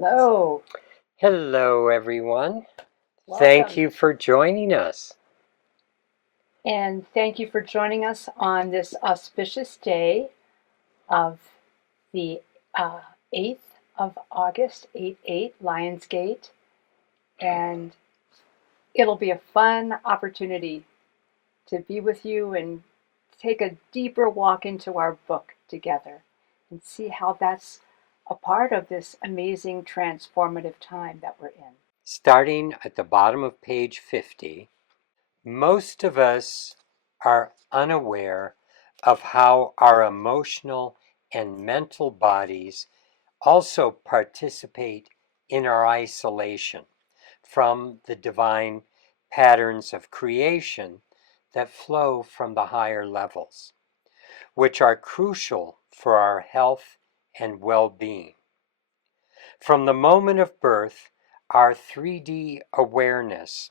Hello, Hello, everyone. Thank welcome, you for joining us. and thank you for joining us on this auspicious day of the 8th of August, 8/8, Lionsgate, and it'll be a fun opportunity to be with you and take a deeper walk into our book together and see how that's a part of this amazing transformative time that we're in. Starting at the bottom of page 50, most of us are unaware of how our emotional and mental bodies also participate in our isolation from the divine patterns of creation that flow from the higher levels, which are crucial for our health and well-being. From the moment of birth, our 3D awareness,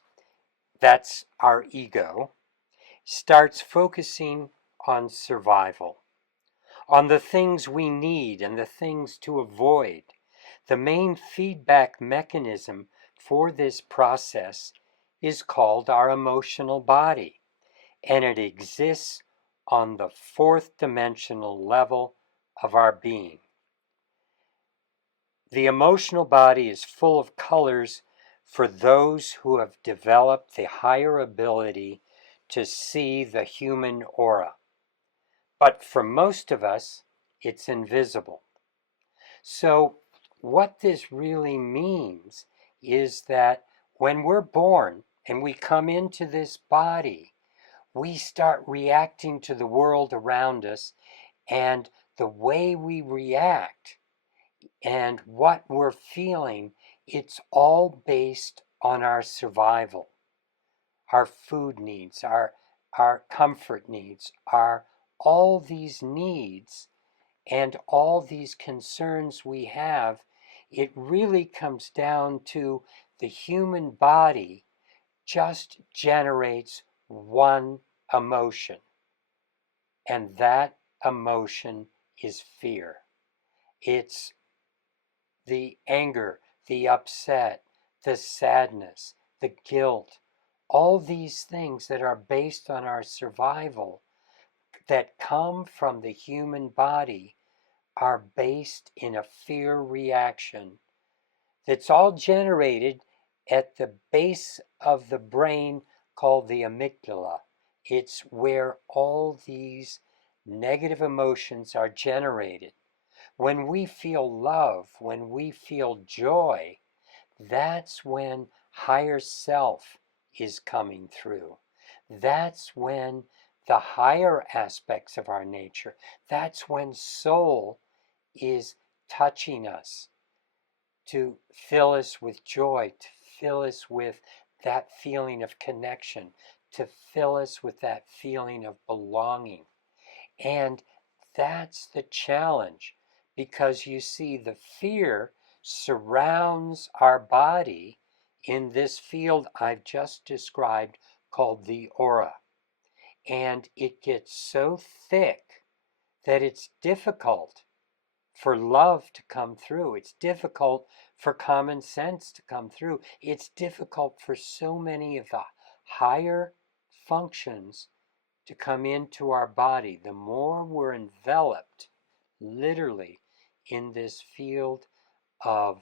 that's our ego, starts focusing on survival, on the things we need and the things to avoid. The main feedback mechanism for this process is called our emotional body, and it exists on the fourth dimensional level of our being. The emotional body is full of colors for those who have developed the higher ability to see the human aura. But for most of us, it's invisible. So, what this really means is that when we're born and we come into this body, we start reacting to the world around us, and the way we react and what we're feeling, it's all based on our survival, our food needs, our comfort needs, all these needs and all these concerns we have. It really comes down to the human body just generates one emotion, and that emotion is fear. It's the anger, the upset, the sadness, the guilt, all these things that are based on our survival that come from the human body are based in a fear reaction that's all generated at the base of the brain called the amygdala. It's where all these negative emotions are generated. When we feel love, when we feel joy, that's when higher self is coming through. That's when the higher aspects of our nature, that's when soul is touching us to fill us with joy, to fill us with that feeling of connection, to fill us with that feeling of belonging. And that's the challenge, because you see, the fear surrounds our body in this field I've just described called the aura. And it gets so thick that it's difficult for love to come through. It's difficult for common sense to come through. It's difficult for so many of the higher functions to come into our body. The more we're enveloped, literally, in this field of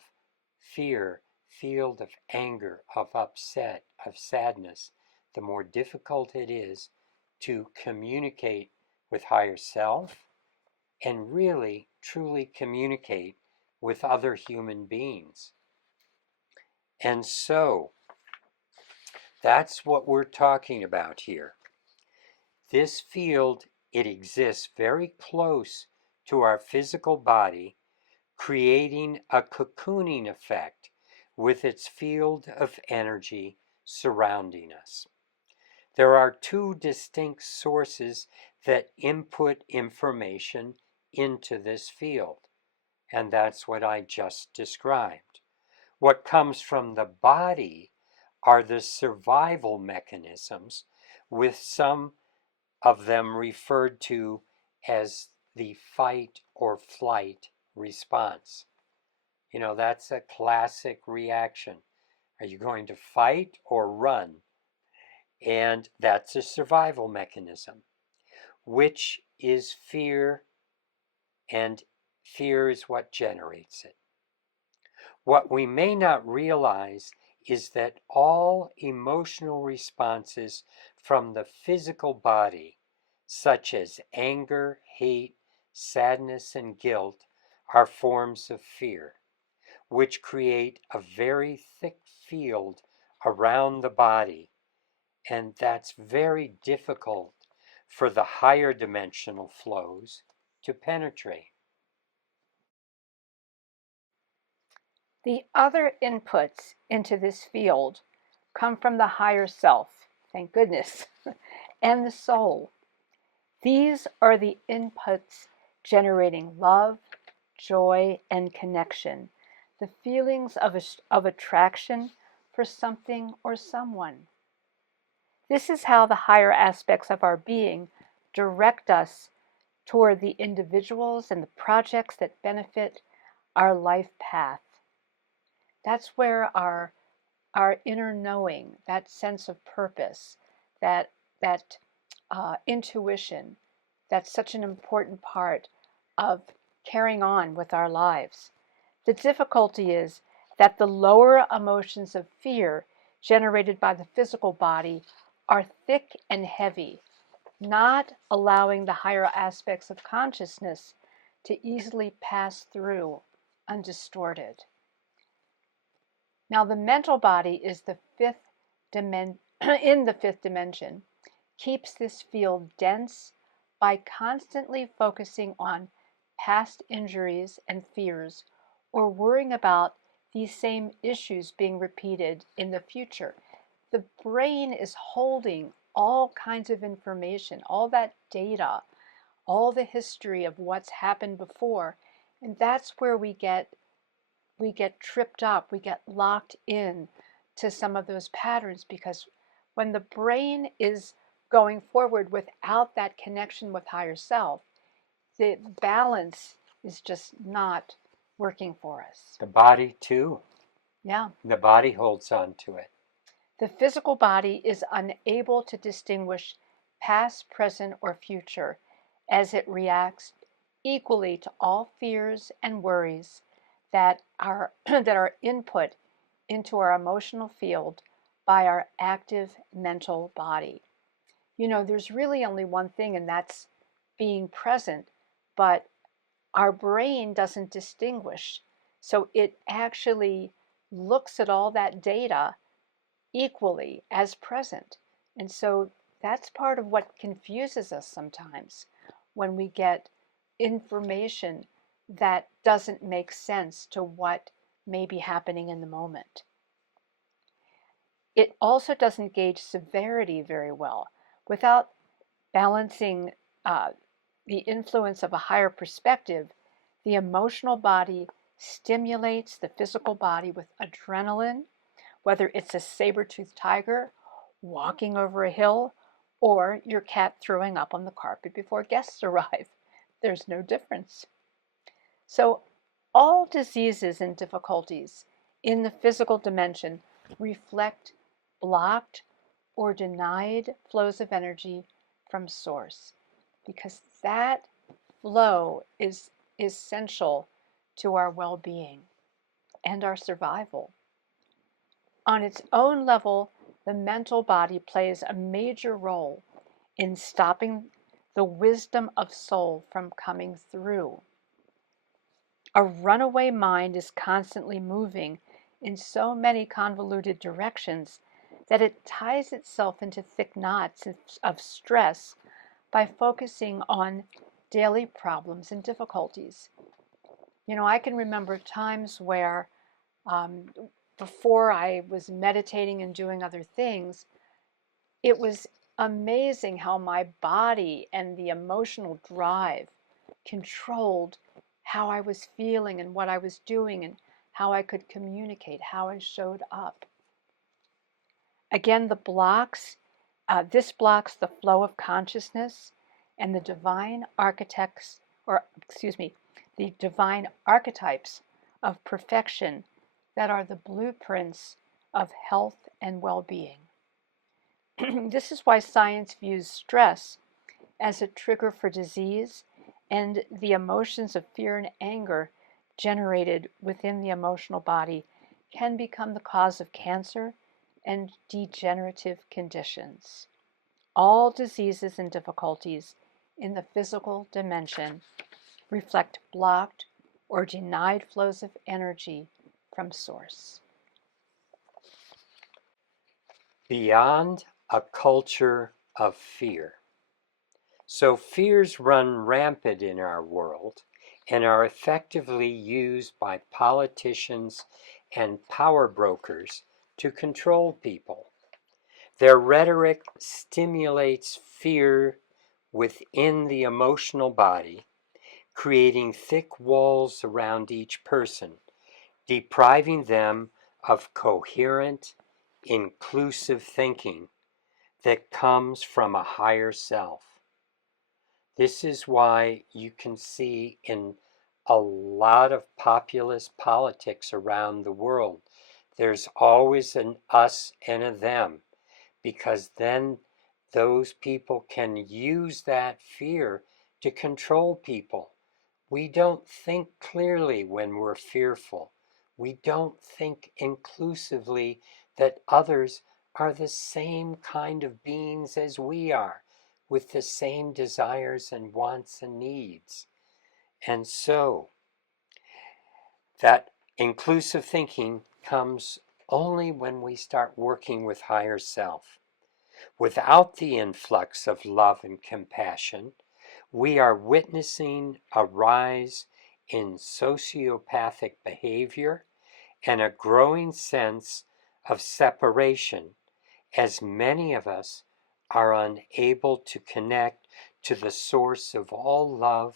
fear, field of anger, of upset, of sadness, the more difficult it is to communicate with higher self and really, truly communicate with other human beings. And so, that's what we're talking about here. This field, it exists very close to our physical body, creating a cocooning effect with its field of energy surrounding us. There are two distinct sources that input information into this field, and that's what I just described. What comes from the body are the survival mechanisms, with some of them referred to as the fight or flight response. That's a classic reaction. Are you going to fight or run? And that's a survival mechanism, which is fear, and fear is what generates it. What we may not realize is that all emotional responses from the physical body, such as anger, hate, sadness, and guilt, are forms of fear, which create a very thick field around the body. And that's very difficult for the higher dimensional flows to penetrate. The other inputs into this field come from the higher self, thank goodness, and the soul. These are the inputs generating love, joy, and connection, the feelings of attraction for something or someone. This is how the higher aspects of our being direct us toward the individuals and the projects that benefit our life path. That's where our inner knowing, that sense of purpose, that intuition, that's such an important part of carrying on with our lives. The difficulty is that the lower emotions of fear generated by the physical body are thick and heavy, not allowing the higher aspects of consciousness to easily pass through undistorted. Now, the mental body is the fifth in the fifth dimension, keeps this field dense by constantly focusing on past injuries and fears or worrying about these same issues being repeated in the future. The brain is holding all kinds of information, all that data, all the history of what's happened before, and that's where we get tripped up, we get locked in to some of those patterns, because when the brain is going forward without that connection with higher self, the balance is just not working for us. The body, too. Yeah. The body holds on to it. The physical body is unable to distinguish past, present, or future as it reacts equally to all fears and worries that are that are input into our emotional field by our active mental body. There's really only one thing, and that's being present, but our brain doesn't distinguish. So it actually looks at all that data equally as present. And so that's part of what confuses us sometimes when we get information that doesn't make sense to what may be happening in the moment. It also doesn't gauge severity very well. Without balancing the influence of a higher perspective, the emotional body stimulates the physical body with adrenaline, whether it's a saber-toothed tiger walking over a hill or your cat throwing up on the carpet before guests arrive. There's no difference. So all diseases and difficulties in the physical dimension reflect blocked or denied flows of energy from source, because that flow is essential to our well-being and our survival. On its own level, the mental body plays a major role in stopping the wisdom of soul from coming through. A runaway mind is constantly moving in so many convoluted directions that it ties itself into thick knots of stress by focusing on daily problems and difficulties. I can remember times where before I was meditating and doing other things, it was amazing how my body and the emotional drive controlled how I was feeling and what I was doing and how I could communicate, how I showed up. Again, this blocks the flow of consciousness, and the divine archetypes of perfection that are the blueprints of health and well-being. This is why science views stress as a trigger for disease, and the emotions of fear and anger generated within the emotional body can become the cause of cancer and degenerative conditions. All diseases and difficulties in the physical dimension reflect blocked or denied flows of energy from source. Beyond a culture of fear. So fears run rampant in our world and are effectively used by politicians and power brokers to control people. Their rhetoric stimulates fear within the emotional body, creating thick walls around each person, depriving them of coherent, inclusive thinking that comes from a higher self. This is why you can see in a lot of populist politics around the world, there's always an us and a them, because then those people can use that fear to control people. We don't think clearly when we're fearful. We don't think inclusively that others are the same kind of beings as we are, with the same desires and wants and needs. And so, that inclusive thinking comes only when we start working with higher self. Without the influx of love and compassion, we are witnessing a rise in sociopathic behavior and a growing sense of separation, as many of us are unable to connect to the source of all love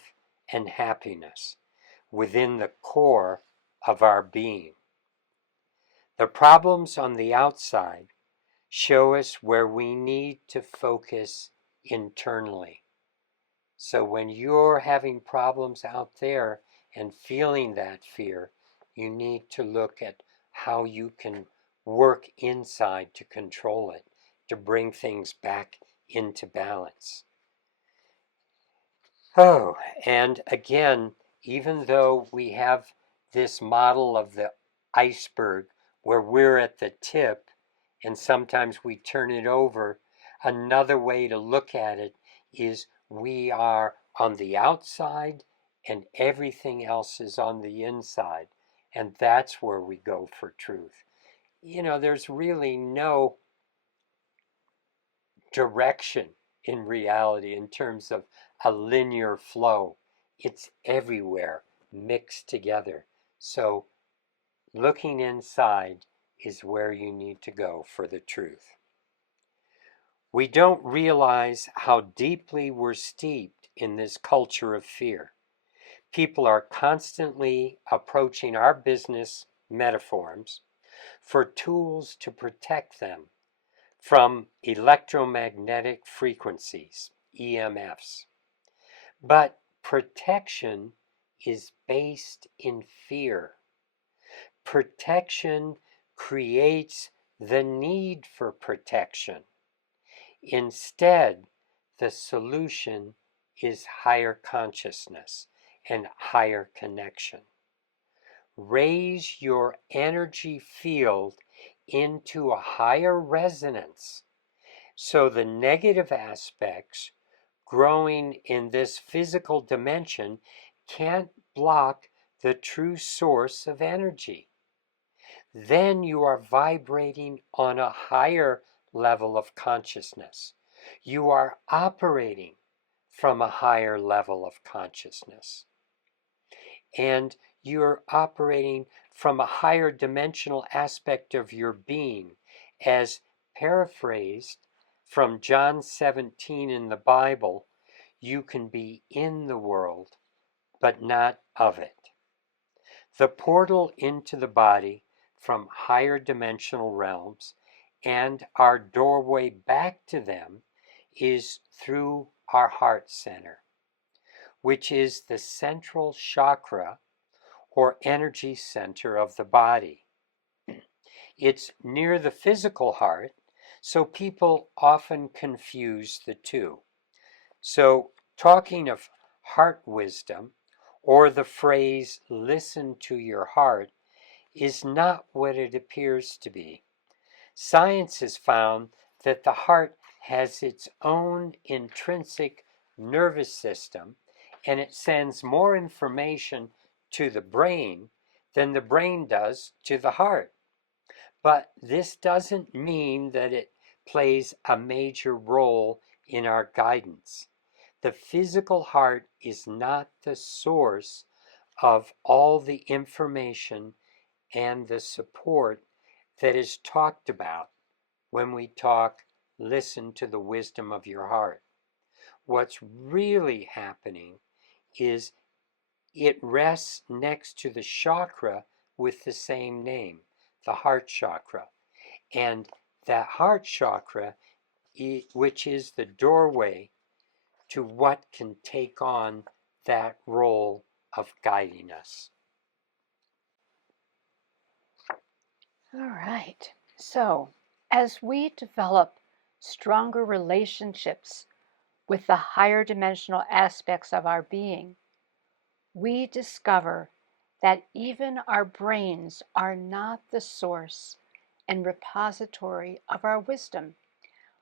and happiness within the core of our being. The problems on the outside show us where we need to focus internally. So when you're having problems out there and feeling that fear, you need to look at how you can work inside to control it, to bring things back into balance. Oh, and again, even though we have this model of the iceberg where we're at the tip and sometimes we turn it over, another way to look at it is we are on the outside and everything else is on the inside. And that's where we go for truth. You know, there's really no direction in reality in terms of a linear flow. It's everywhere mixed together. So looking inside is where you need to go for the truth. We don't realize how deeply we're steeped in this culture of fear. People are constantly approaching our business metaphors for tools to protect them from electromagnetic frequencies, EMFs. But protection is based in fear. Protection creates the need for protection. Instead, the solution is higher consciousness and higher connection. Raise your energy field into a higher resonance so the negative aspects growing in this physical dimension can't block the true source of energy. Then you are vibrating on a higher level of consciousness. You are operating from a higher level of consciousness. And you're operating from a higher dimensional aspect of your being, as paraphrased from John 17 in the Bible. You can be in the world, but not of it. The portal into the body from higher dimensional realms and our doorway back to them is through our heart center, which is the central chakra or energy center of the body. It's near the physical heart, so people often confuse the two. So, talking of heart wisdom or the phrase listen to your heart is not what it appears to be. Science has found that the heart has its own intrinsic nervous system and it sends more information to the brain than the brain does to the heart. But this doesn't mean that it plays a major role in our guidance. The physical heart is not the source of all the information and the support that is talked about when we talk, listen to the wisdom of your heart. What's really happening is it rests next to the chakra with the same name, the heart chakra. And that heart chakra, which is the doorway to what can take on that role of guiding us. All right. So, as we develop stronger relationships with the higher dimensional aspects of our being, we discover that even our brains are not the source and repository of our wisdom.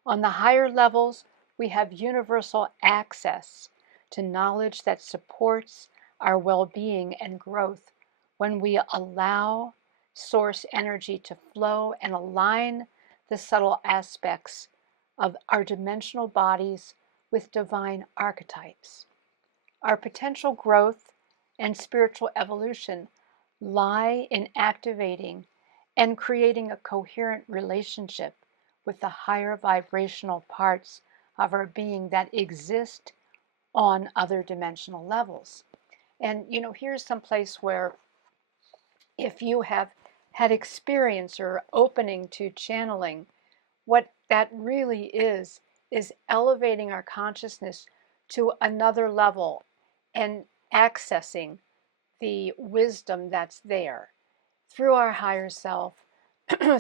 On the higher levels, we have universal access to knowledge that supports our well being and growth when we allow source energy to flow and align the subtle aspects of our dimensional bodies with divine archetypes. Our potential growth and spiritual evolution lie in activating and creating a coherent relationship with the higher vibrational parts of our being that exist on other dimensional levels. And here's some place where if you have had experience or opening to channeling, what that really is elevating our consciousness to another level and accessing the wisdom that's there through our higher self,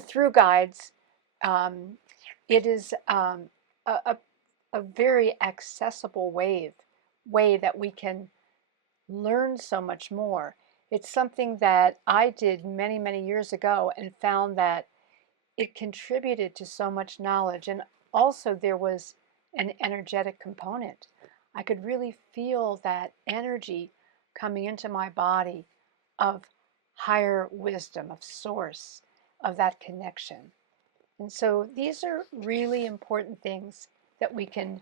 through guides. Um, it is a, a very accessible way that we can learn so much more. It's something that I did many, many years ago and found that it contributed to so much knowledge. And also, there was an energetic component. I could really feel that energy coming into my body of higher wisdom, of source, of that connection. And so these are really important things that we can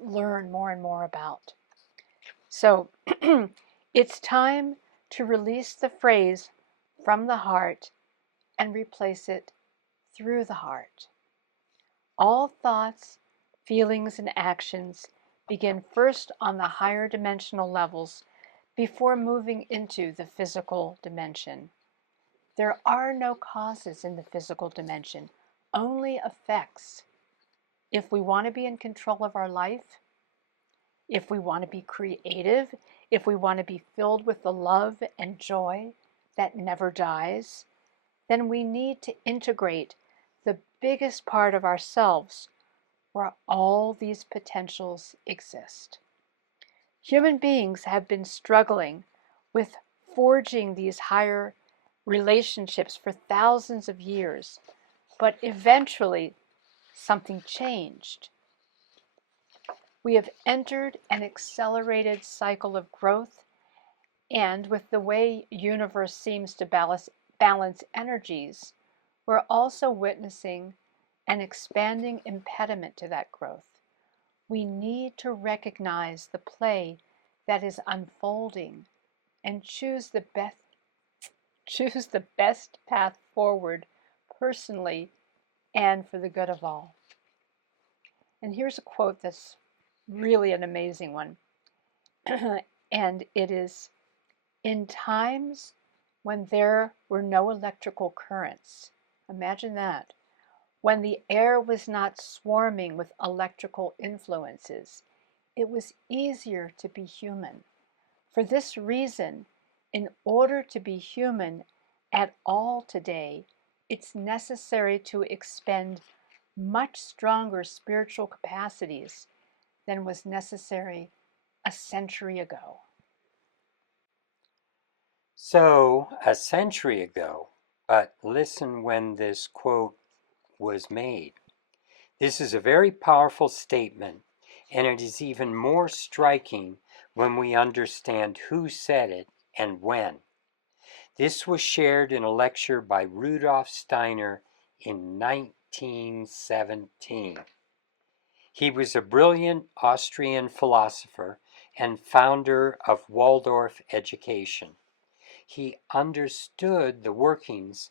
learn more and more about. So it's time to release the phrase from the heart and replace it through the heart. All thoughts, feelings, and actions begin first on the higher dimensional levels before moving into the physical dimension. There are no causes in the physical dimension, only effects. If we want to be in control of our life, if we want to be creative, if we want to be filled with the love and joy that never dies, then we need to integrate the biggest part of ourselves where all these potentials exist. Human beings have been struggling with forging these higher relationships for thousands of years, but eventually something changed. We have entered an accelerated cycle of growth, and with the way universe seems to balance energies, we're also witnessing an expanding impediment to that growth. We need to recognize the play that is unfolding and choose the best path forward personally and for the good of all. And here's a quote that's really an amazing one. And it is, in times when there were no electrical currents, imagine that, when the air was not swarming with electrical influences, it was easier to be human. For this reason, in order to be human at all today, it's necessary to expend much stronger spiritual capacities than was necessary a century ago. So, a century ago, but listen when this quote was made. This is a very powerful statement, and it is even more striking when we understand who said it and when. This was shared in a lecture by Rudolf Steiner in 1917. He was a brilliant Austrian philosopher and founder of Waldorf education. He understood the workings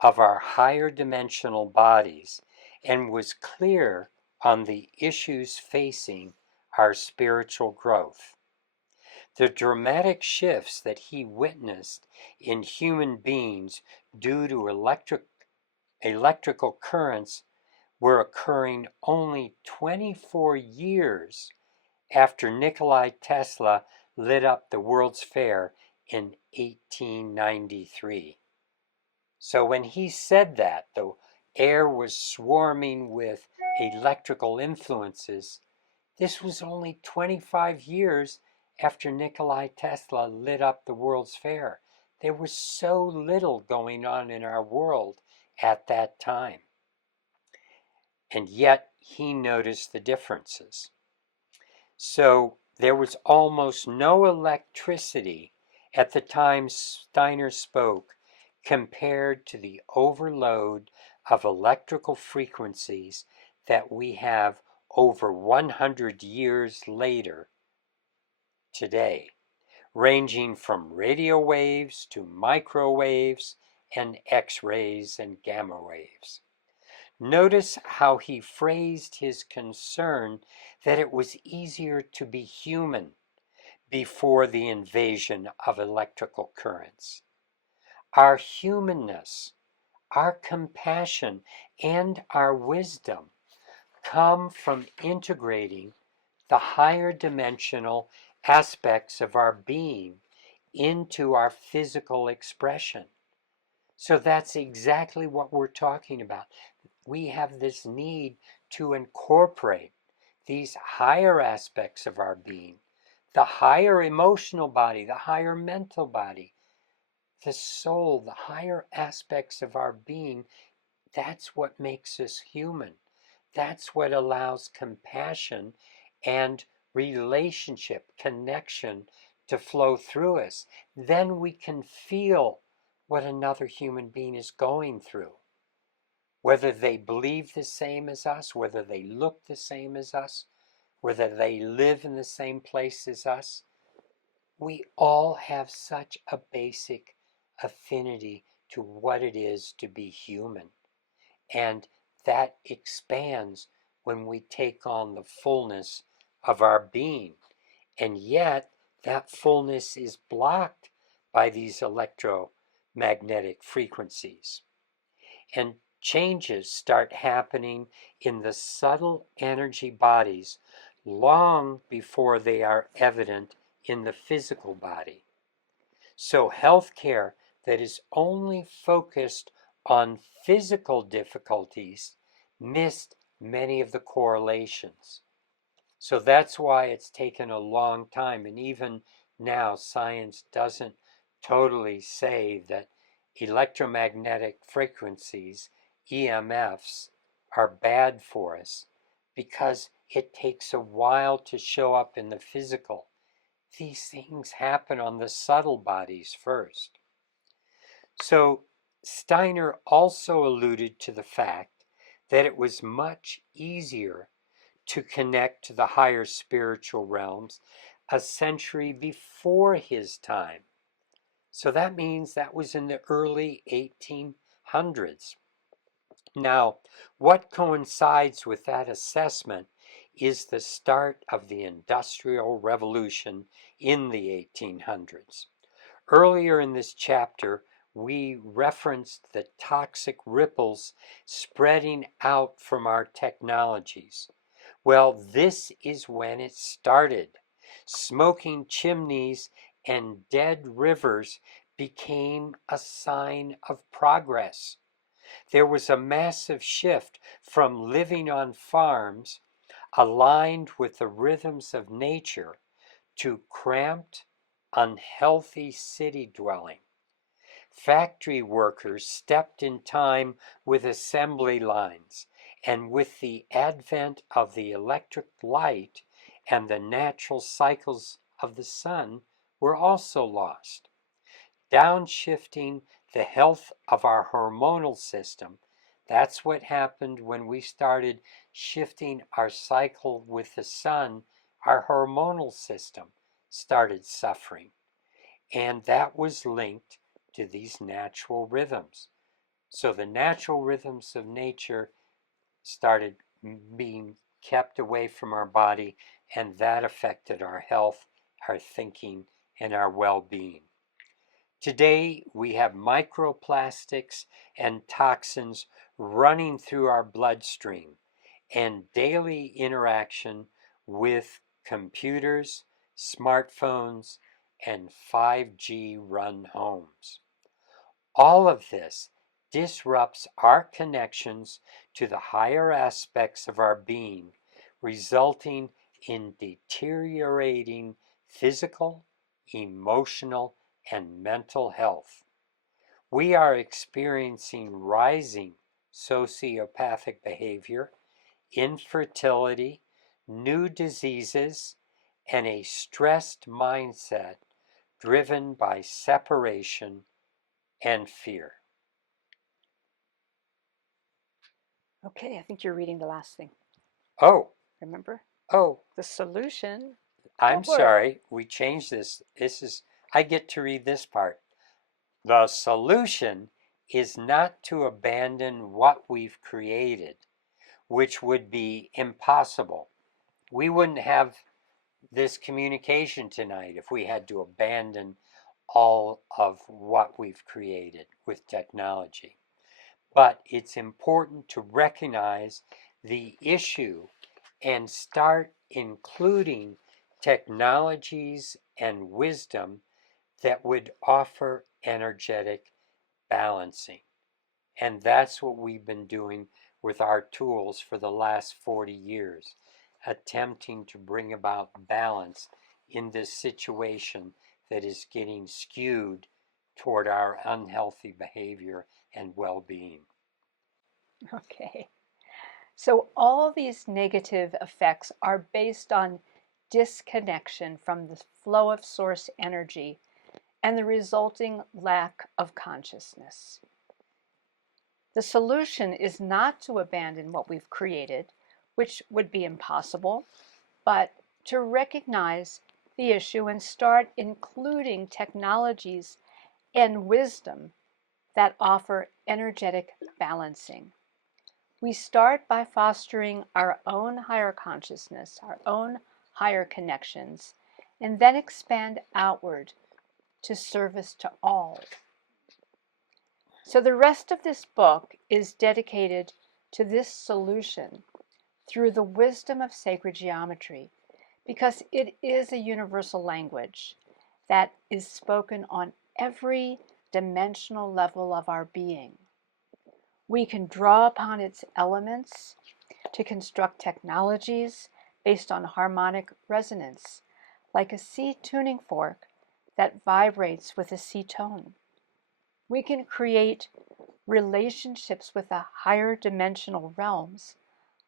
of our higher dimensional bodies and was clear on the issues facing our spiritual growth. The dramatic shifts that he witnessed in human beings due to electrical currents were occurring only 24 years after Nikola Tesla lit up the World's Fair in 1893. So when he said that, the air was swarming with electrical influences, this was only 25 years after Nikola Tesla lit up the World's Fair. There was so little going on in our world at that time. And yet he noticed the differences. So there was almost no electricity at the time Steiner spoke compared to the overload of electrical frequencies that we have over 100 years later today, ranging from radio waves to microwaves and X-rays and gamma waves. Notice how he phrased his concern that it was easier to be human before the invasion of electrical currents. Our humanness, our compassion, and our wisdom come from integrating the higher dimensional aspects of our being into our physical expression. So that's exactly what we're talking about. We have this need to incorporate these higher aspects of our being, the higher emotional body, the higher mental body, the soul, the higher aspects of our being. That's what makes us human. That's what allows compassion and relationship, connection to flow through us. Then we can feel what another human being is going through. Whether they believe the same as us, whether they look the same as us, whether they live in the same place as us, we all have such a basic affinity to what it is to be human. And that expands when we take on the fullness of our being. And yet, that fullness is blocked by these electromagnetic frequencies. And changes start happening in the subtle energy bodies long before they are evident in the physical body. So healthcare that is only focused on physical difficulties missed many of the correlations. So that's why it's taken a long time. And even now, science doesn't totally say that electromagnetic frequencies, EMFs, are bad for us because it takes a while to show up in the physical. These things happen on the subtle bodies first. So Steiner also alluded to the fact that it was much easier to connect to the higher spiritual realms a century before his time. So that means that was in the early 1800s. Now, what coincides with that assessment is the start of the Industrial Revolution in the 1800s. Earlier in this chapter, we referenced the toxic ripples spreading out from our technologies. Well, this is when it started. Smoking chimneys and dead rivers became a sign of progress. There was a massive shift from living on farms aligned with the rhythms of nature to cramped, unhealthy city dwelling. Factory workers stepped in time with assembly lines, and with the advent of the electric light and the natural cycles of the sun were also lost. Downshifting the health of our hormonal system. That's what happened when we started shifting our cycle with the sun. Our hormonal system started suffering, and that was linked to these natural rhythms. So the natural rhythms of nature started being kept away from our body, and that affected our health, our thinking, and our well-being. Today, we have microplastics and toxins running through our bloodstream, and daily interaction with computers, smartphones, and 5G run homes. All of this disrupts our connections to the higher aspects of our being, resulting in deteriorating physical, emotional, and mental health. We are experiencing rising sociopathic behavior, infertility, new diseases, and a stressed mindset driven by separation and fear. Okay, I think you're reading the last thing. Oh, Remember? oh, The solution. I'm for it. sorry. We changed this. I get to read this part. The solution is not to abandon what we've created, which would be impossible. We wouldn't have this communication tonight if we had to abandon all of what we've created with technology. But it's important to recognize the issue and start including technologies and wisdom that would offer energetic balancing. And that's what we've been doing with our tools for the last 40 years, attempting to bring about balance in this situation that is getting skewed toward our unhealthy behavior and well-being. Okay. So all these negative effects are based on disconnection from the flow of source energy and the resulting lack of consciousness. The solution is not to abandon what we've created, which would be impossible, but to recognize the issue and start including technologies and wisdom that offer energetic balancing. We start by fostering our own higher consciousness, our own higher connections, and then expand outward to service to all. So the rest of this book is dedicated to this solution through the wisdom of sacred geometry, because it is a universal language that is spoken on every dimensional level of our being. We can draw upon its elements to construct technologies based on harmonic resonance, like a C tuning fork that vibrates with a C tone. We can create relationships with the higher dimensional realms,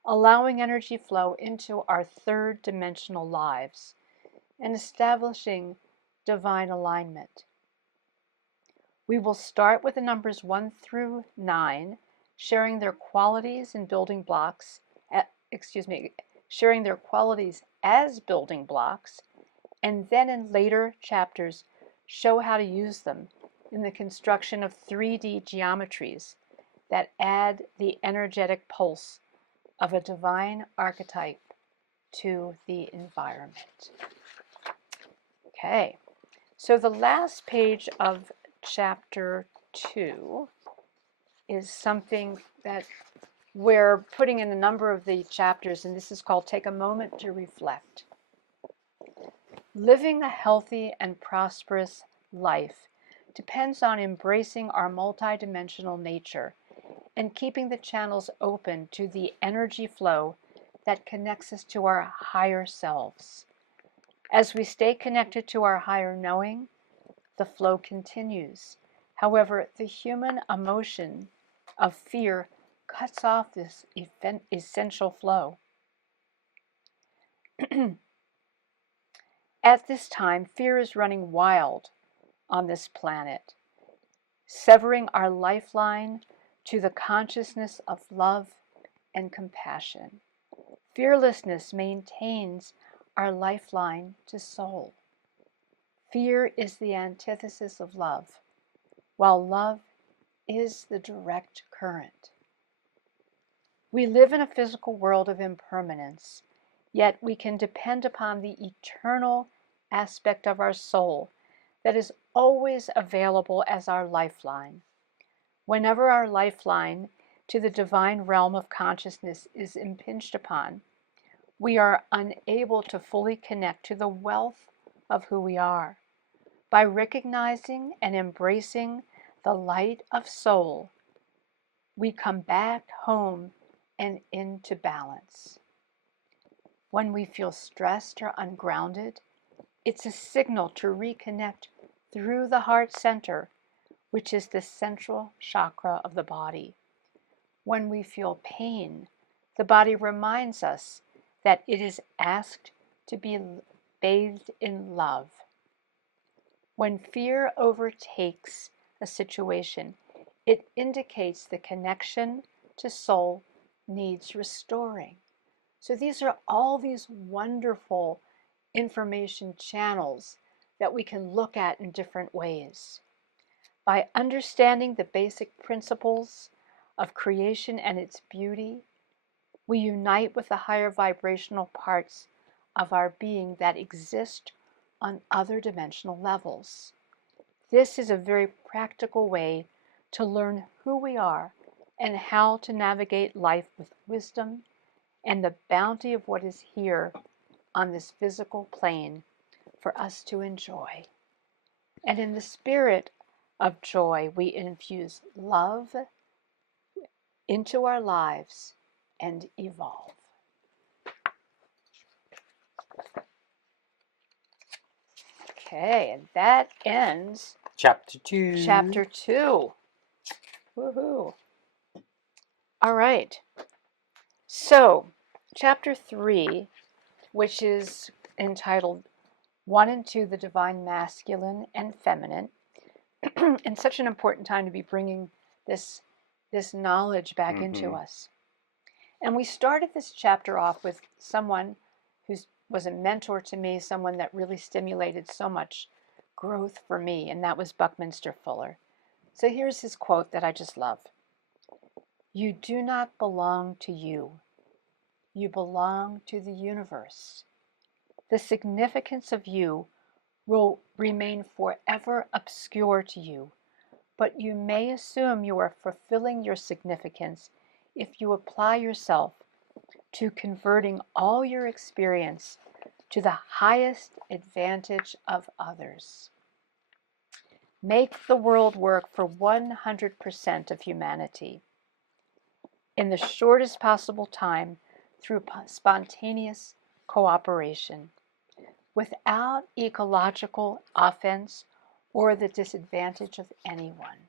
allowing energy flow into our third dimensional lives and establishing divine alignment. We will start with the numbers 1 through 9, sharing their qualities and building blocks, sharing their qualities as building blocks, and then in later chapters show how to use them in the construction of 3D geometries that add the energetic pulse of a divine archetype to the environment. Okay, so the last page of chapter 2 is something that we're putting in a number of the chapters, and this is called Take a Moment to Reflect. Living a healthy and prosperous life depends on embracing our multidimensional nature and keeping the channels open to the energy flow that connects us to our higher selves. As we stay connected to our higher knowing, the flow continues. However, the human emotion of fear cuts off this essential flow. At this time, fear is running wild on this planet, severing our lifeline to the consciousness of love and compassion. Fearlessness maintains our lifeline to soul. Fear is the antithesis of love, while love is the direct current. We live in a physical world of impermanence, yet we can depend upon the eternal aspect of our soul that is always available as our lifeline. Whenever our lifeline to the divine realm of consciousness is impinged upon, we are unable to fully connect to the wealth of who we are. By recognizing and embracing the light of soul, we come back home and into balance. When we feel stressed or ungrounded, it's a signal to reconnect through the heart center, which is the central chakra of the body. When we feel pain, the body reminds us that it is asked to be bathed in love. When fear overtakes a situation, it indicates the connection to soul needs restoring. So these are all these wonderful information channels that we can look at in different ways. By understanding the basic principles of creation and its beauty, we unite with the higher vibrational parts of our being that exist on other dimensional levels. This is a very practical way to learn who we are and how to navigate life with wisdom and the bounty of what is here on this physical plane for us to enjoy. And in the spirit of joy, we infuse love into our lives and evolve. Okay, and that ends Chapter 2. Chapter 2. Woohoo. All right. So, Chapter 3, which is entitled 1 and 2, the Divine Masculine and Feminine, and such an important time to be bringing this knowledge back into us. And we started this chapter off with someone who was a mentor to me, someone that really stimulated so much growth for me, and that was Buckminster Fuller. So here's his quote that I just love. You do not belong to you. You belong to the universe. The significance of you will remain forever obscure to you, but you may assume you are fulfilling your significance if you apply yourself to converting all your experience to the highest advantage of others. Make the world work for 100% of humanity in the shortest possible time through spontaneous cooperation, without ecological offense or the disadvantage of anyone.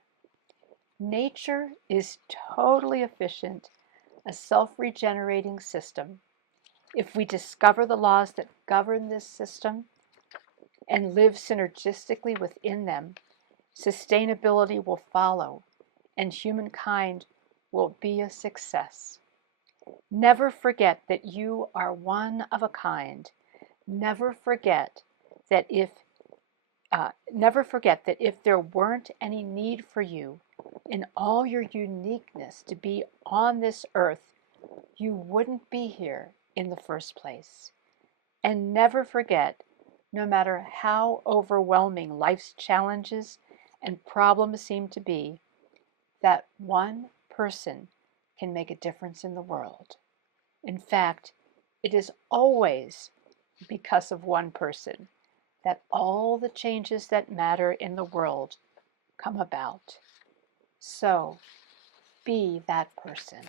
Nature is totally efficient, a self-regenerating system. If we discover the laws that govern this system and live synergistically within them, sustainability will follow, and humankind will be a success. Never forget that you are one of a kind. Never forget that if there weren't any need for you in all your uniqueness to be on this earth, you wouldn't be here in the first place. And never forget, no matter how overwhelming life's challenges and problems seem to be, that one person can make a difference in the world. In fact, it is always because of one person. that all the changes that matter in the world come about. So be that person,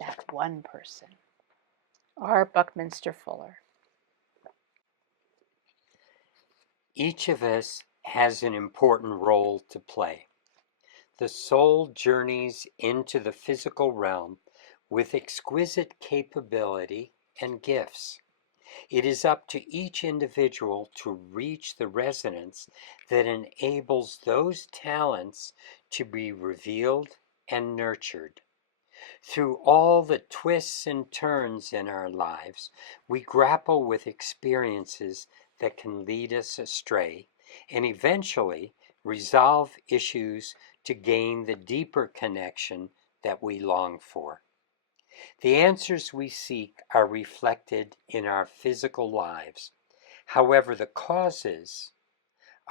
that one person. R. Buckminster Fuller. Each of us has an important role to play. The soul journeys into the physical realm with exquisite capability and gifts. It is up to each individual to reach the resonance that enables those talents to be revealed and nurtured. Through all the twists and turns in our lives, we grapple with experiences that can lead us astray and eventually resolve issues to gain the deeper connection that we long for. The answers we seek are reflected in our physical lives. However, the causes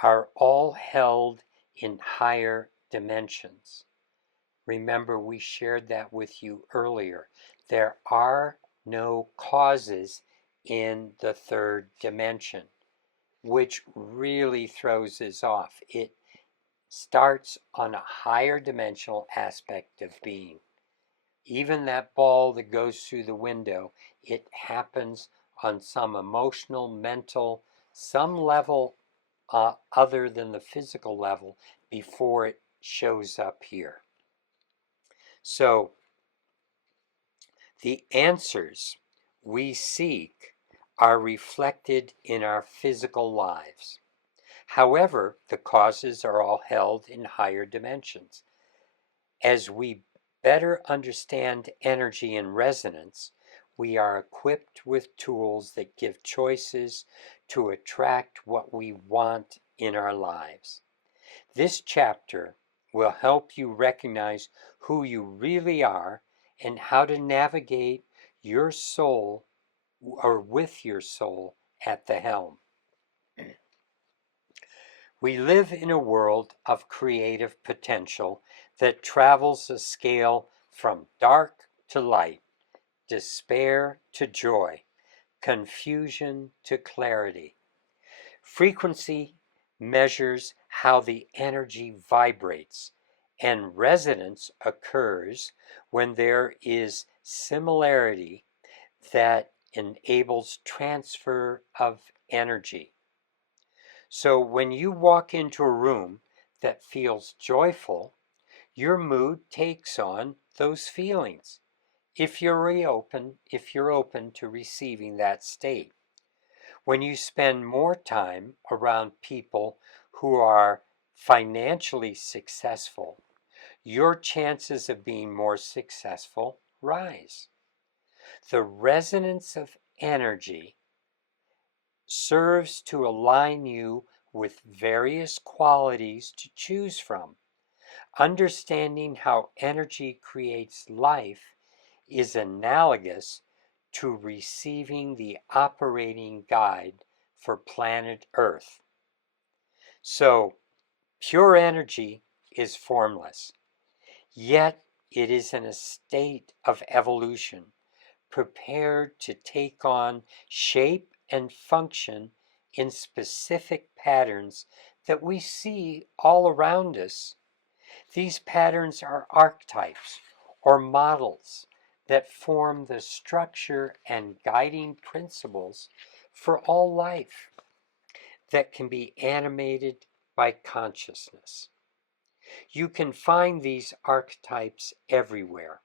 are all held in higher dimensions. Remember, we shared that with you earlier. There are no causes in the third dimension, which really throws us off. It starts on a higher dimensional aspect of being. Even that ball that goes through the window, it happens on some emotional, mental, some level other than the physical level before it shows up here. So the answers we seek are reflected in our physical lives. However, the causes are all held in higher dimensions. As we better understand energy and resonance, we are equipped with tools that give choices to attract what we want in our lives. This chapter will help you recognize who you really are and how to navigate your soul or with your soul at the helm. We live in a world of creative potential that travels a scale from dark to light, despair to joy, confusion to clarity. Frequency measures how the energy vibrates, and resonance occurs when there is similarity that enables transfer of energy. So when you walk into a room that feels joyful, your mood takes on those feelings if you're open to receiving that state. When you spend more time around people who are financially successful, your chances of being more successful rise. The resonance of energy serves to align you with various qualities to choose from. Understanding how energy creates life is analogous to receiving the operating guide for planet Earth. So, pure energy is formless, yet it is in a state of evolution, prepared to take on shape and function in specific patterns that we see all around us. These patterns are archetypes or models that form the structure and guiding principles for all life that can be animated by consciousness. You can find these archetypes everywhere,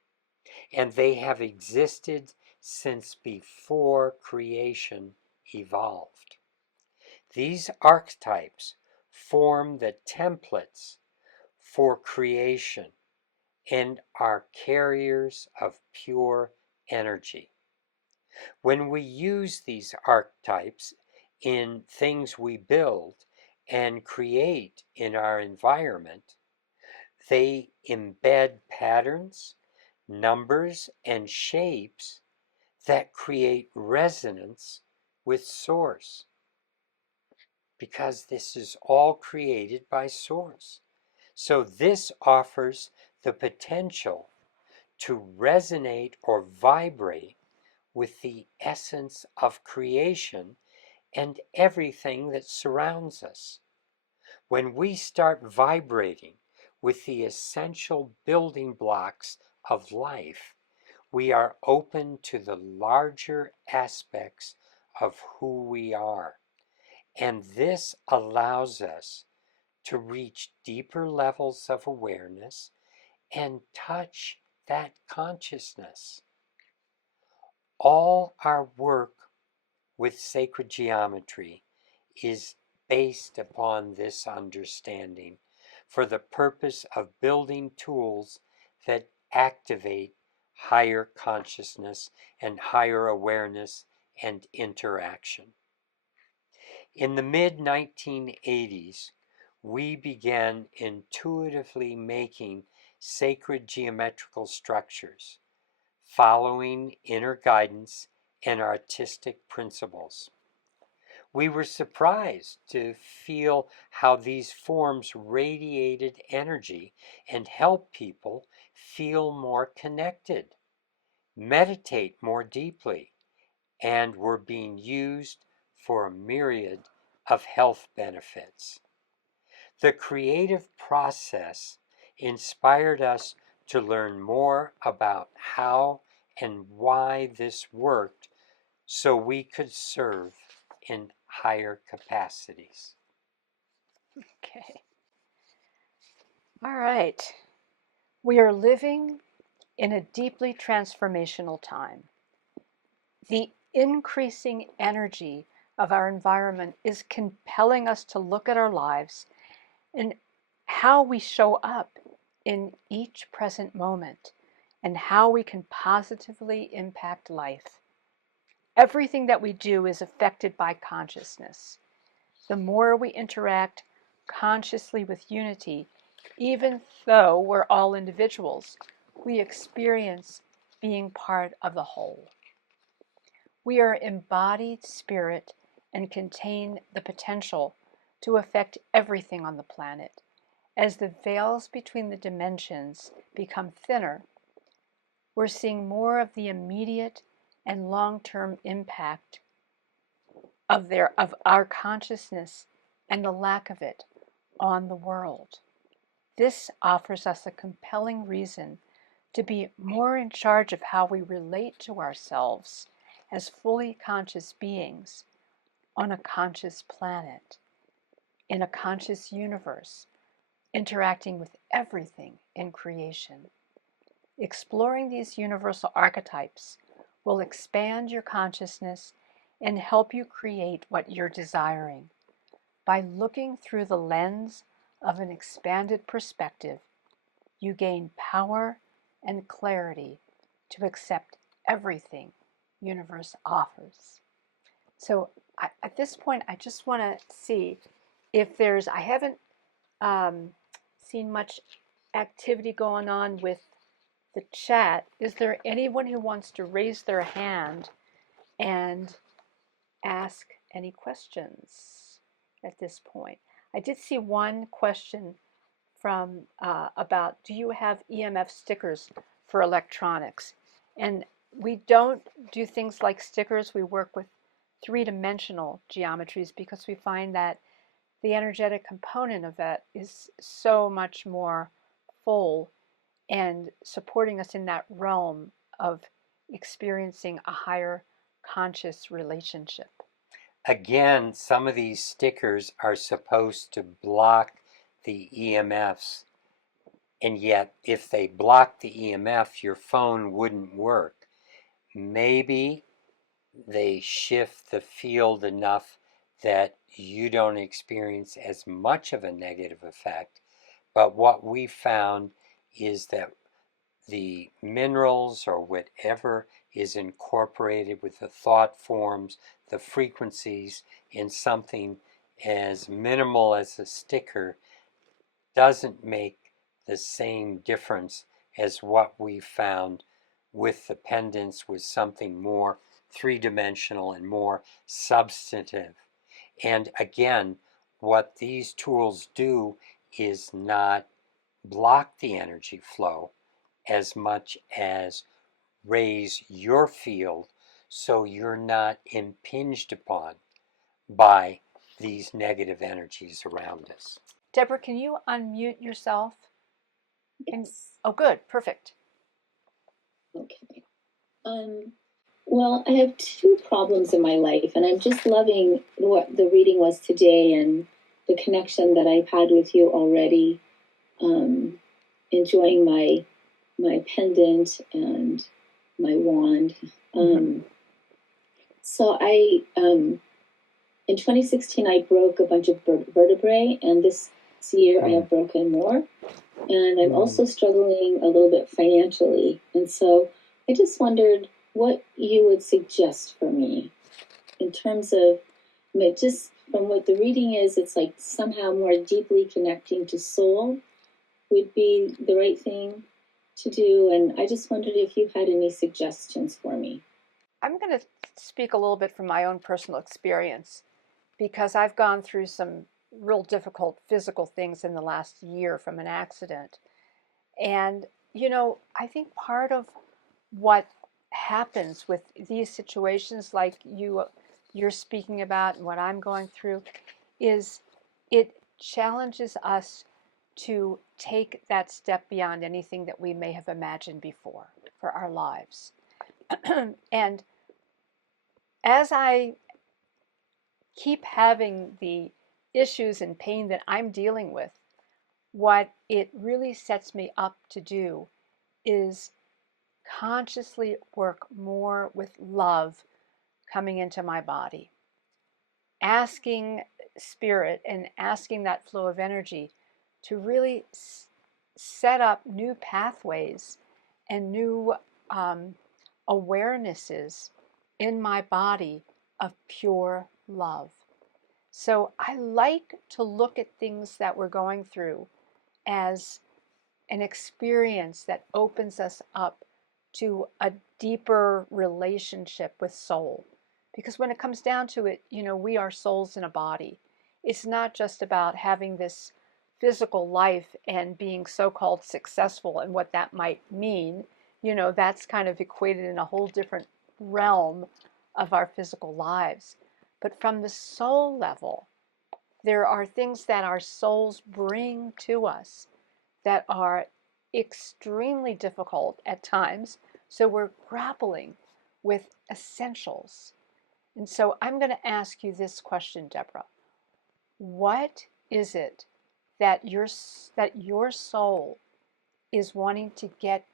and they have existed since before creation evolved. These archetypes form the templates for creation and are carriers of pure energy. When we use these archetypes in things we build and create in our environment, they embed patterns, numbers, and shapes that create resonance with Source, because this is all created by Source. So this offers the potential to resonate or vibrate with the essence of creation and everything that surrounds us. When we start vibrating with the essential building blocks of life, we are open to the larger aspects of who we are. And this allows us to reach deeper levels of awareness and touch that consciousness. All our work with sacred geometry is based upon this understanding for the purpose of building tools that activate higher consciousness and higher awareness and interaction. In the mid-1980s, we began intuitively making sacred geometrical structures, following inner guidance and artistic principles. We were surprised to feel how these forms radiated energy and helped people feel more connected, meditate more deeply, and were being used for a myriad of health benefits. The creative process inspired us to learn more about how and why this worked so we could serve in higher capacities. Okay. All right. We are living in a deeply transformational time. The increasing energy of our environment is compelling us to look at our lives and how we show up in each present moment and how we can positively impact life. Everything that we do is affected by consciousness. The more we interact consciously with unity, even though we're all individuals, we experience being part of the whole. We are embodied spirit and contain the potential to affect everything on the planet. As the veils between the dimensions become thinner, we're seeing more of the immediate and long-term impact of our consciousness and the lack of it on the world. This offers us a compelling reason to be more in charge of how we relate to ourselves as fully conscious beings on a conscious planet, in a conscious universe, interacting with everything in creation. Exploring these universal archetypes will expand your consciousness and help you create what you're desiring. By looking through the lens of an expanded perspective, you gain power and clarity to accept everything universe offers. So at this point, I just want to see if I haven't seen much activity going on with the chat. Is there anyone who wants to raise their hand and ask any questions at this point? I did see one question from about, do you have EMF stickers for electronics? And we don't do things like stickers. We work with three-dimensional geometries because we find that the energetic component of that is so much more full and supporting us in that realm of experiencing a higher conscious relationship. Again, some of these stickers are supposed to block the EMFs, and yet if they block the EMF, your phone wouldn't work. Maybe they shift the field enough that you don't experience as much of a negative effect. But what we found is that the minerals or whatever is incorporated with the thought forms, the frequencies in something as minimal as a sticker doesn't make the same difference as what we found with the pendants, with something more three-dimensional and more substantive. And again, what these tools do is not block the energy flow as much as raise your field so you're not impinged upon by these negative energies around us. Deborah, can you unmute yourself? Yes. Oh, good. Perfect. Okay. Well, I have two problems in my life, and I'm just loving what the reading was today and the connection that I've had with you already. Enjoying my pendant and my wand. So in 2016, I broke a bunch of vertebrae, and this year I have broken more. And I'm also struggling a little bit financially. And so I just wondered what you would suggest for me in terms of, just from what the reading is, it's like somehow more deeply connecting to soul would be the right thing to do. And I just wondered if you had any suggestions for me. I'm going to speak a little bit from my own personal experience because I've gone through some real difficult physical things in the last year from an accident. And, I think part of what happens with these situations like you're speaking about and what I'm going through is it challenges us to take that step beyond anything that we may have imagined before for our lives. And as I keep having the issues and pain that I'm dealing with, what it really sets me up to do is consciously work more with love coming into my body, asking spirit and asking that flow of energy to really set up new pathways and new awarenesses in my body of pure love. So I like to look at things that we're going through as an experience that opens us up to a deeper relationship with soul. Because when it comes down to it, we are souls in a body. It's not just about having this physical life and being so-called successful and what that might mean. That's kind of equated in a whole different realm of our physical lives. But from the soul level, there are things that our souls bring to us that are extremely difficult at times. So we're grappling with essentials. And so I'm going to ask you this question, Deborah. What is it that your soul is wanting to get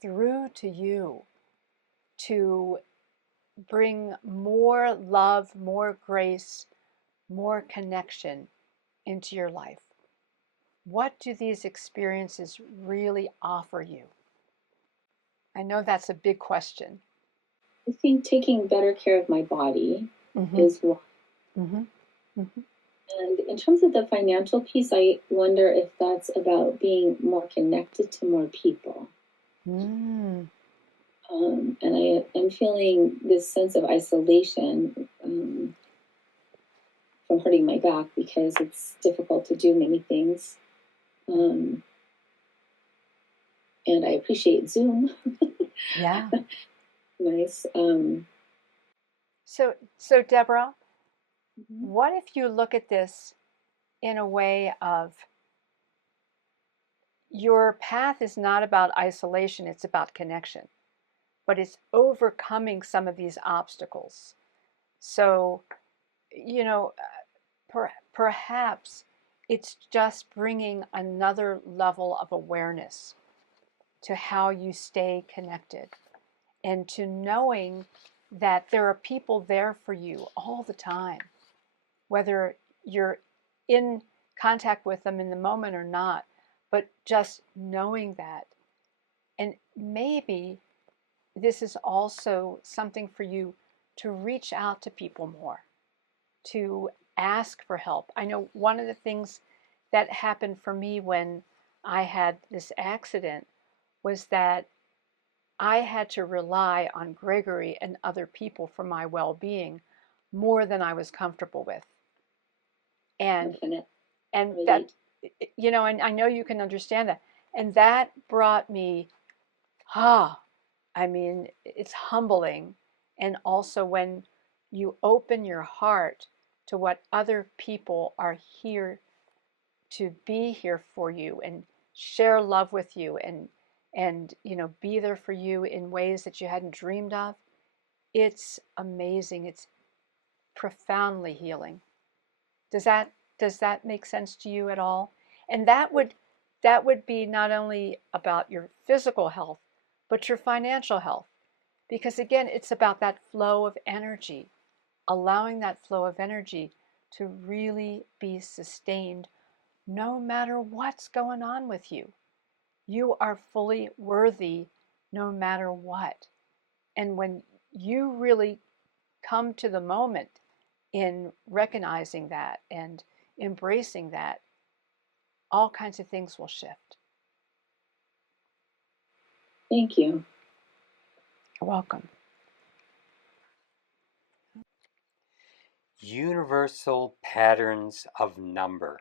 through to you to bring more love, more grace, more connection into your life? What do these experiences really offer you? I know that's a big question. I think taking better care of my body is one. And in terms of the financial piece, I wonder if that's about being more connected to more people. And I am feeling this sense of isolation from hurting my back because it's difficult to do many things. And I appreciate Zoom. Yeah. Nice. So Deborah, what if you look at this in a way of your path is not about isolation, it's about connection, but it's overcoming some of these obstacles. So, perhaps it's just bringing another level of awareness to how you stay connected and to knowing that there are people there for you all the time, whether you're in contact with them in the moment or not, but just knowing that. And maybe this is also something for you to reach out to people more, to ask for help. I know one of the things that happened for me when I had this accident was that I had to rely on Gregory and other people for my well-being more than I was comfortable with. And that, and I know you can understand that. And that brought me, it's humbling. And also when you open your heart to what other people are here to be here for you and share love with you and be there for you in ways that you hadn't dreamed of, it's amazing. It's profoundly healing. Does that make sense to you at all? And that would be not only about your physical health, but your financial health. Because again, it's about that flow of energy, allowing that flow of energy to really be sustained no matter what's going on with you. You are fully worthy no matter what. And when you really come to the moment in recognizing that and embracing that, all kinds of things will shift. Thank you. You're welcome. Universal patterns of number.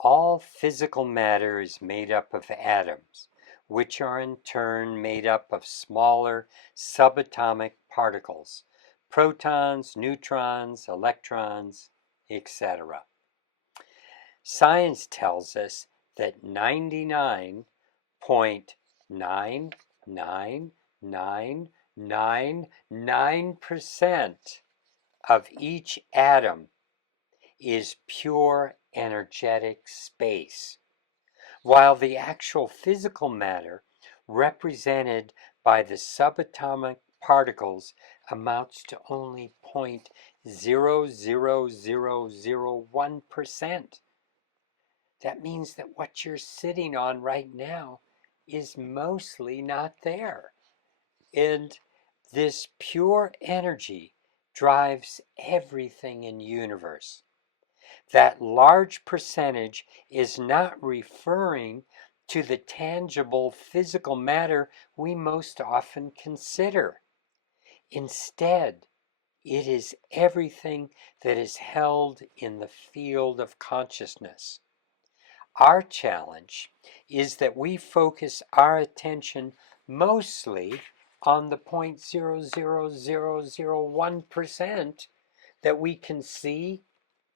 All physical matter is made up of atoms, which are in turn made up of smaller subatomic particles, protons, neutrons, electrons, etc. Science tells us that 99.99999% of each atom is pure energetic space, while the actual physical matter represented by the subatomic particles amounts to only 0.00001%. That means that what you're sitting on right now is mostly not there. And this pure energy drives everything in the universe. That large percentage is not referring to the tangible physical matter we most often consider. Instead, it is everything that is held in the field of consciousness. Our challenge is that we focus our attention mostly on the 0.00001% that we can see,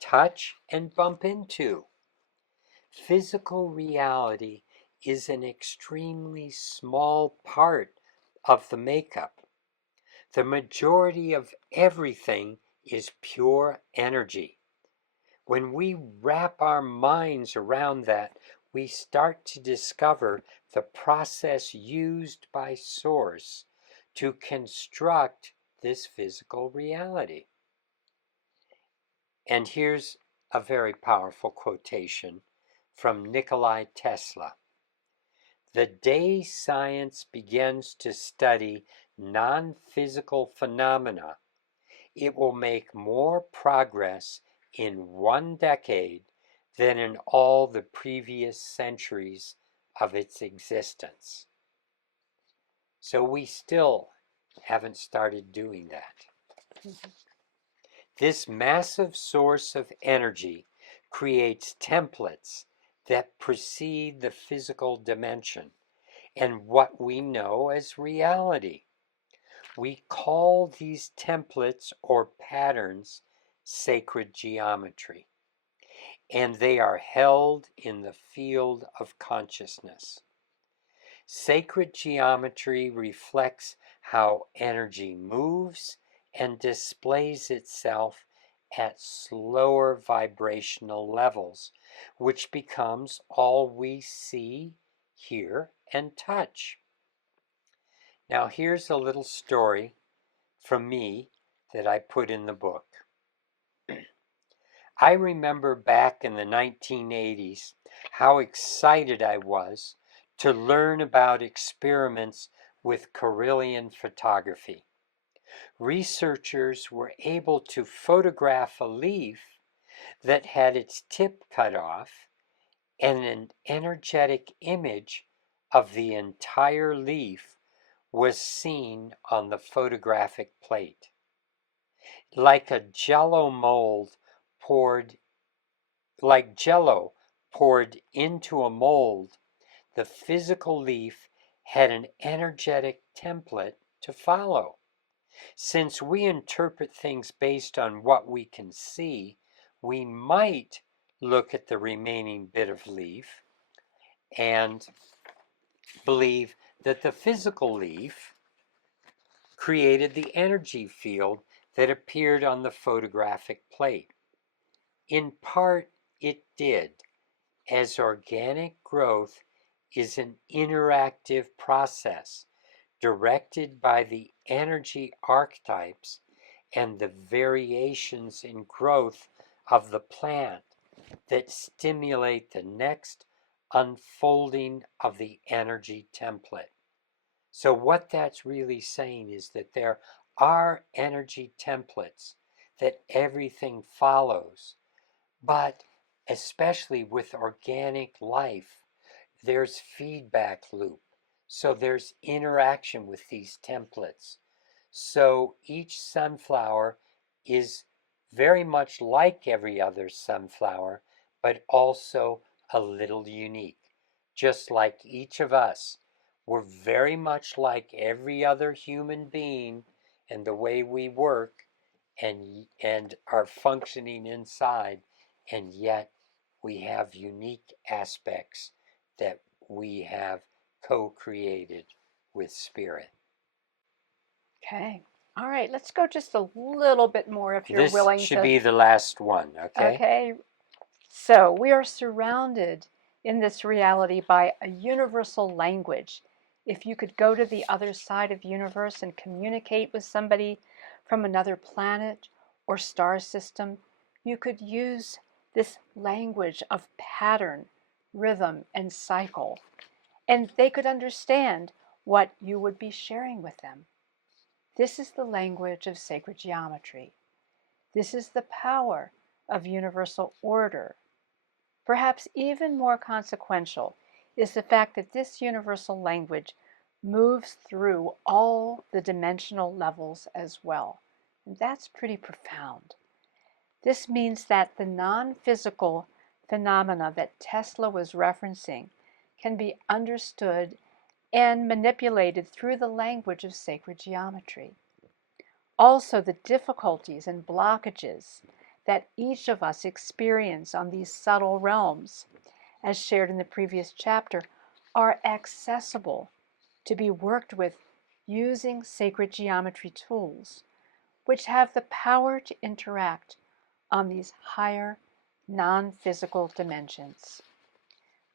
touch, and bump into. Physical reality is an extremely small part of the makeup. The majority of everything is pure energy. When we wrap our minds around that, we start to discover the process used by Source to construct this physical reality. And here's a very powerful quotation from Nikola Tesla. The day science begins to study non-physical phenomena, it will make more progress in 1 decade than in all the previous centuries of its existence. So we still haven't started doing that. This massive source of energy creates templates that precede the physical dimension and what we know as reality. We call these templates or patterns sacred geometry, and they are held in the field of consciousness. Sacred geometry reflects how energy moves and displays itself at slower vibrational levels, which becomes all we see, hear, and touch. Now here's a little story from me that I put in the book. I remember back in the 1980s how excited I was to learn about experiments with Kirlian photography. Researchers were able to photograph a leaf that had its tip cut off, and an energetic image of the entire leaf was seen on the photographic plate. Like Jello poured into a mold, the physical leaf had an energetic template to follow. Since we interpret things based on what we can see, we might look at the remaining bit of leaf and believe that the physical leaf created the energy field that appeared on the photographic plate. In part, it did, as organic growth is an interactive process directed by the energy archetypes and the variations in growth of the plant that stimulate the next unfolding of the energy template. So what that's really saying is that there are energy templates that everything follows, but especially with organic life, there's feedback loop. So there's interaction with these templates. So each sunflower is very much like every other sunflower, but also a little unique. Just like each of us, we're very much like every other human being and the way we work and are functioning inside, and yet we have unique aspects that we have co-created with spirit. Okay. All right, let's go just a little bit more if you're This willing should to. be the last one, okay? Okay. So we are surrounded in this reality by a universal language. If you could go to the other side of the universe and communicate with somebody from another planet or star system, you could use this language of pattern, rhythm, and cycle, and they could understand what you would be sharing with them. This is the language of sacred geometry. This is the power of universal order. Perhaps even more consequential is the fact that this universal language moves through all the dimensional levels as well. And that's pretty profound. This means that the non-physical phenomena that Tesla was referencing can be understood and manipulated through the language of sacred geometry. Also, the difficulties and blockages that each of us experience on these subtle realms, as shared in the previous chapter, are accessible to be worked with using sacred geometry tools, which have the power to interact on these higher, non-physical dimensions.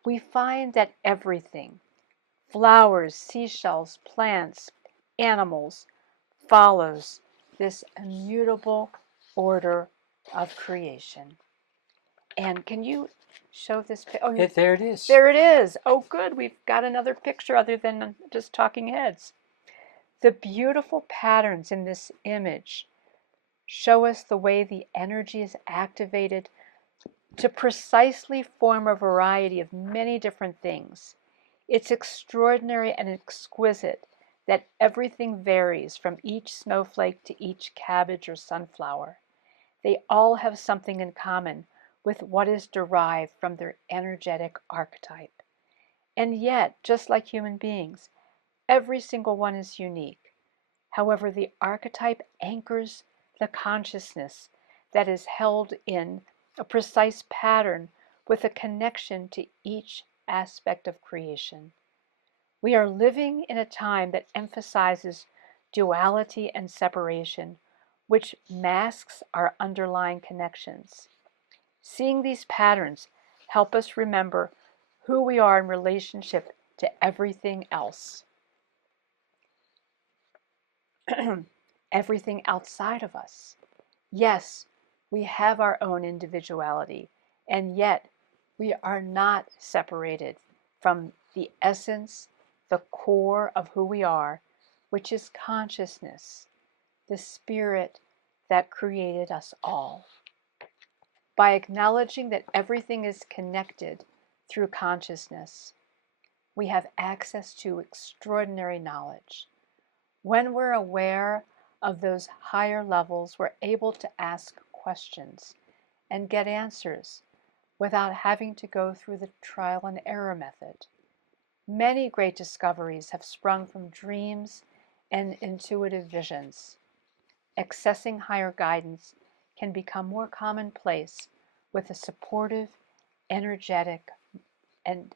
We find that everything, flowers, seashells, plants, animals, follows this immutable order of creation. And can you show this? Oh, There it is. there it is. Oh, good. We've got another picture other than just talking heads. The beautiful patterns in this image show us the way the energy is activated to precisely form a variety of many different things. It's extraordinary and exquisite that everything varies from each snowflake to each cabbage or sunflower. They all have something in common with what is derived from their energetic archetype. And yet, just like human beings, every single one is unique. However, the archetype anchors the consciousness that is held in a precise pattern with a connection to each aspect of creation. We are living in a time that emphasizes duality and separation, which masks our underlying connections. Seeing these patterns help us remember who we are in relationship to everything else, everything outside of us. Yes, we have our own individuality, and yet we are not separated from the essence, the core of who we are, which is consciousness, the spirit that created us all. By acknowledging that everything is connected through consciousness, we have access to extraordinary knowledge. When we're aware of those higher levels, we're able to ask questions and get answers without having to go through the trial and error method. Many great discoveries have sprung from dreams and intuitive visions. accessing higher guidance can become more commonplace with a supportive, energetic, and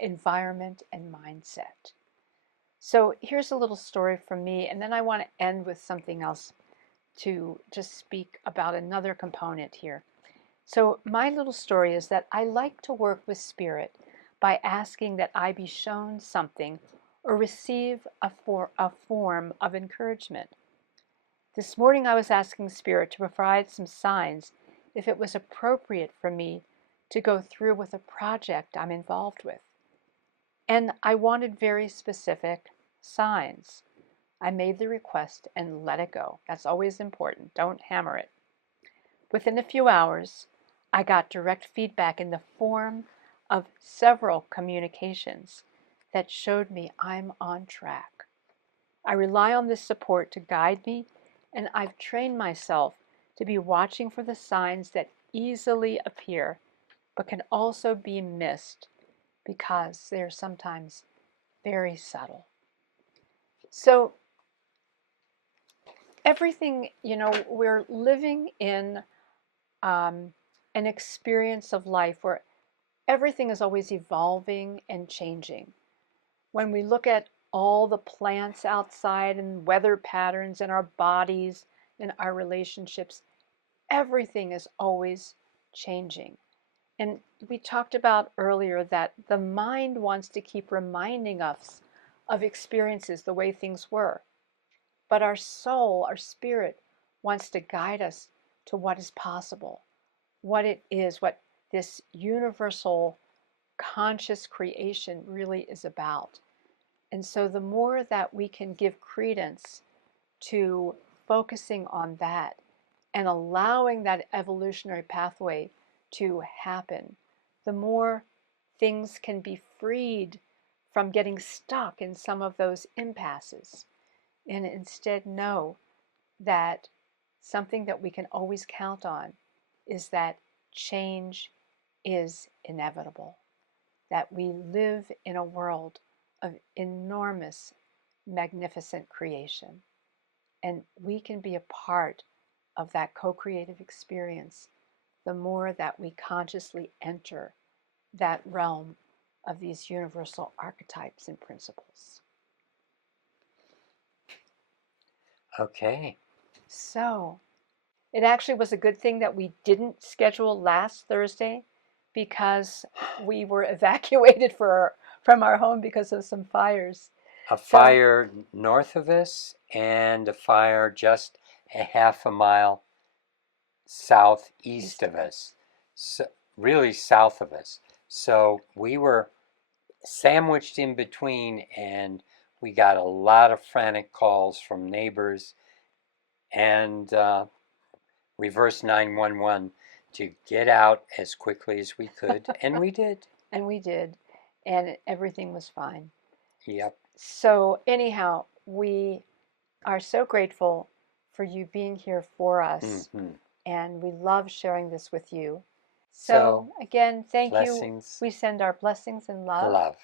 environment and mindset. So here's a little story from me, and then I want to end with something else to just speak about another component here. So my little story is that I like to work with spirit by asking that I be shown something or receive a form of encouragement. This morning I was asking spirit to provide some signs if it was appropriate for me to go through with a project I'm involved with. And I wanted very specific signs. I made the request and let it go. That's always important. Don't hammer it. Within a few hours, I got direct feedback in the form of several communications that showed me I'm on track. I rely on this support to guide me, and I've trained myself to be watching for the signs that easily appear but can also be missed because they're sometimes very subtle. So everything, we're living in an experience of life where everything is always evolving and changing. When we look at all the plants outside and weather patterns in our bodies and our relationships, everything is always changing. And we talked about earlier that the mind wants to keep reminding us of experiences the way things were. But our soul, our spirit, wants to guide us to what is possible, what it is, what this universal conscious creation really is about. And so the more that we can give credence to focusing on that and allowing that evolutionary pathway to happen, the more things can be freed from getting stuck in some of those impasses, and instead know that something that we can always count on is that change is inevitable, that we live in a world of enormous, magnificent creation, and we can be a part of that co-creative experience the more that we consciously enter that realm of these universal archetypes and principles. Okay. So it actually was a good thing that we didn't schedule last Thursday, because we were evacuated from our home because of some fires. A fire north of us and a fire just a half a mile southeast of us. So, really south of us. So we were sandwiched in between, and we got a lot of frantic calls from neighbors and reverse 911 to get out as quickly as we could, and we did. And we did, and everything was fine. Yep. So anyhow, we are so grateful for you being here for us, and we love sharing this with you. So again, thank blessings. you. We send our blessings and love.